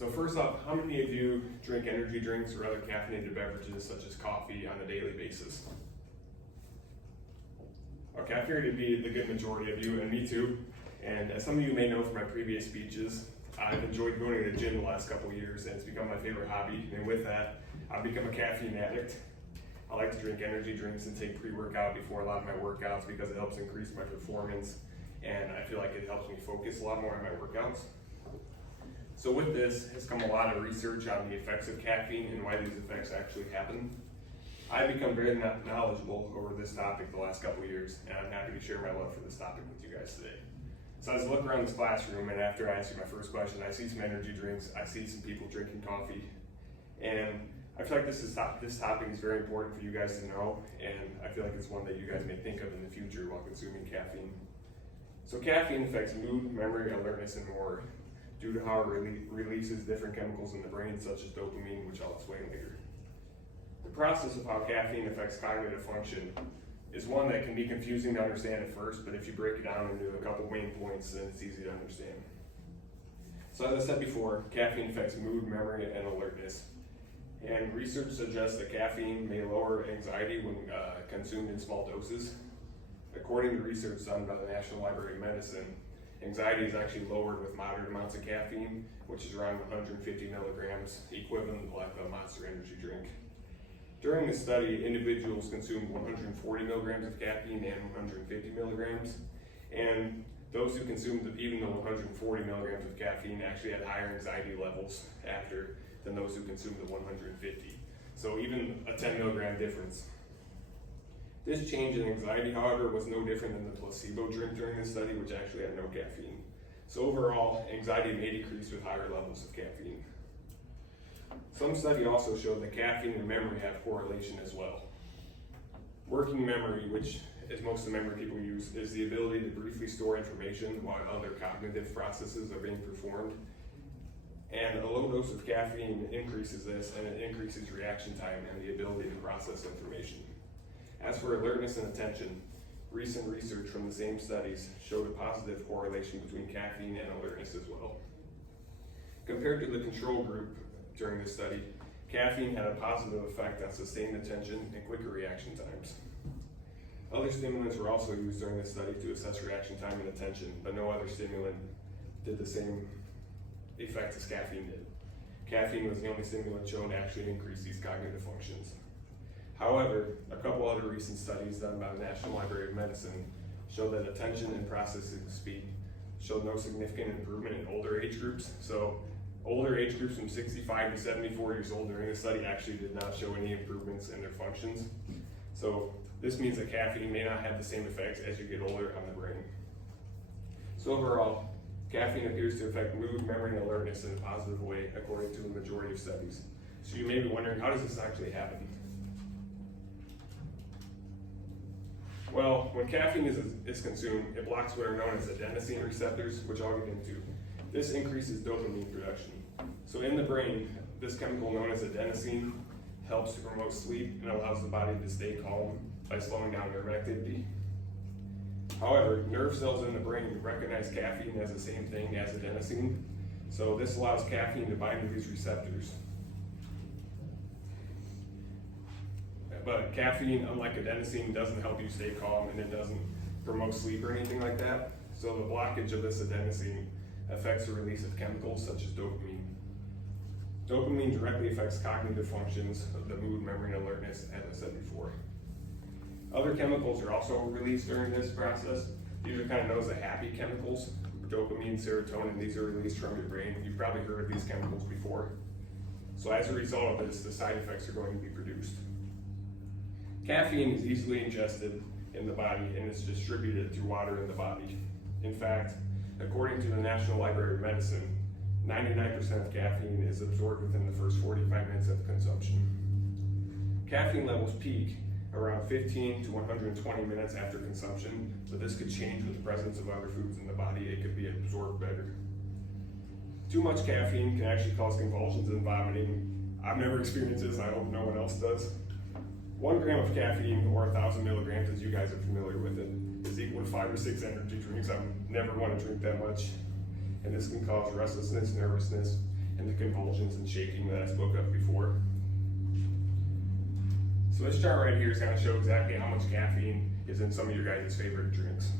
So first off, how many of you drink energy drinks or other caffeinated beverages such as coffee on a daily basis? Okay, I figured it'd be the good majority of you, and me too. And as some of you may know from my previous speeches, I've enjoyed going to the gym the last couple of years, and it's become my favorite hobby. And with that, I've become a caffeine addict. I like to drink energy drinks and take pre-workout before a lot of my workouts because it helps increase my performance, and I feel like it helps me focus a lot more on my workouts. So with this has come a lot of research on the effects of caffeine and why these effects actually happen. I've become very knowledgeable over this topic the last couple of years, and I'm happy to share my love for this topic with you guys today. So as I look around this classroom, and after I answer my first question, I see some energy drinks, I see some people drinking coffee, and I feel like this topic is very important for you guys to know, and I feel like it's one that you guys may think of in the future while consuming caffeine. So caffeine affects mood, memory, alertness, and more due to how it releases different chemicals in the brain, such as dopamine, which I'll explain later. The process of how caffeine affects cognitive function is one that can be confusing to understand at first, but if you break it down into a couple main points, then it's easy to understand. So as I said before, caffeine affects mood, memory, and alertness. And research suggests that caffeine may lower anxiety when consumed in small doses. According to research done by the National Library of Medicine, anxiety is actually lowered with moderate amounts of caffeine, which is around 150 milligrams, equivalent like a Monster energy drink. During the study, individuals consumed 140 milligrams of caffeine and 150 milligrams, and those who consumed even the 140 milligrams of caffeine actually had higher anxiety levels after than those who consumed the 150. So even a 10 milligram difference. This change in anxiety, however, was no different than the placebo drink during this study, which actually had no caffeine. So overall, anxiety may decrease with higher levels of caffeine. Some study also showed that caffeine and memory have correlation as well. Working memory, which is most of the memory people use, is the ability to briefly store information while other cognitive processes are being performed. And a low dose of caffeine increases this, and it increases reaction time and the ability to process information. As for alertness and attention, recent research from the same studies showed a positive correlation between caffeine and alertness as well. Compared to the control group during this study, caffeine had a positive effect on sustained attention and quicker reaction times. Other stimulants were also used during this study to assess reaction time and attention, but no other stimulant did the same effect as caffeine did. Caffeine was the only stimulant shown to actually increase these cognitive functions. However, a couple other recent studies done by the National Library of Medicine showed that attention and processing speed showed no significant improvement in older age groups. So older age groups from 65 to 74 years old during this study actually did not show any improvements in their functions. So this means that caffeine may not have the same effects as you get older on the brain. So overall, caffeine appears to affect mood, memory, and alertness in a positive way according to the majority of studies. So you may be wondering, how does this actually happen? Well, when caffeine is consumed, it blocks what are known as adenosine receptors, which I'll get into. This increases dopamine production. So in the brain, this chemical known as adenosine helps to promote sleep and allows the body to stay calm by slowing down nerve activity. However, nerve cells in the brain recognize caffeine as the same thing as adenosine, so this allows caffeine to bind to these receptors. But caffeine, unlike adenosine, doesn't help you stay calm, and it doesn't promote sleep or anything like that. So the blockage of this adenosine affects the release of chemicals such as dopamine. Dopamine directly affects cognitive functions of the mood, memory, and alertness, as I said before. Other chemicals are also released during this process. These are kind of known as the happy chemicals. Dopamine, serotonin, these are released from your brain. You've probably heard of these chemicals before. So as a result of this, the side effects are going to be produced. Caffeine is easily ingested in the body and is distributed through water in the body. In fact, according to the National Library of Medicine, 99% of caffeine is absorbed within the first 45 minutes of consumption. Caffeine levels peak around 15 to 120 minutes after consumption, but this could change with the presence of other foods in the body. It could be absorbed better. Too much caffeine can actually cause convulsions and vomiting. I've never experienced this, I hope no one else does. 1 gram of caffeine, or 1,000 milligrams, as you guys are familiar with it, is equal to 5 or 6 energy drinks. I would never want to drink that much. And this can cause restlessness, nervousness, and the convulsions and shaking that I spoke of before. So this chart right here is going to show exactly how much caffeine is in some of your guys' favorite drinks.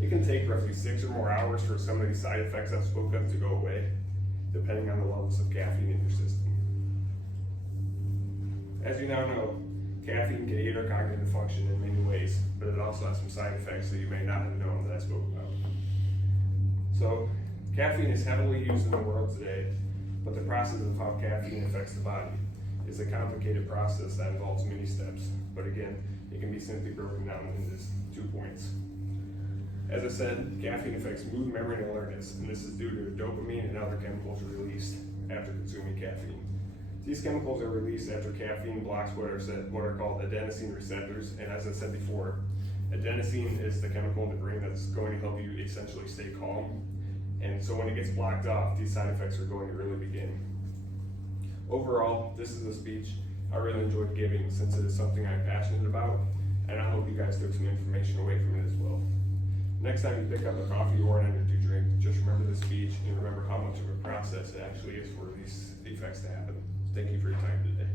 It can take roughly 6 or more hours for some of these side effects I've spoken of to go away, depending on the levels of caffeine in your system. As you now know, caffeine can aid our cognitive function in many ways, but it also has some side effects that you may not have known that I spoke about. So, caffeine is heavily used in the world today, but the process of how caffeine affects the body is a complicated process that involves many steps, but again, it can be simply broken down into 2 points. As I said, caffeine affects mood, memory, and alertness, and this is due to dopamine and other chemicals released after consuming caffeine. These chemicals are released after caffeine blocks what are called adenosine receptors, and as I said before, adenosine is the chemical in the brain that's going to help you essentially stay calm, and so when it gets blocked off, these side effects are going to really begin. Overall, this is a speech I really enjoyed giving since it is something I'm passionate about, and I hope you guys took some information away from it as well. Next time you pick up a coffee or an energy drink, just remember the speech and remember how much of a process it actually is for these effects to happen. Thank you for your time today.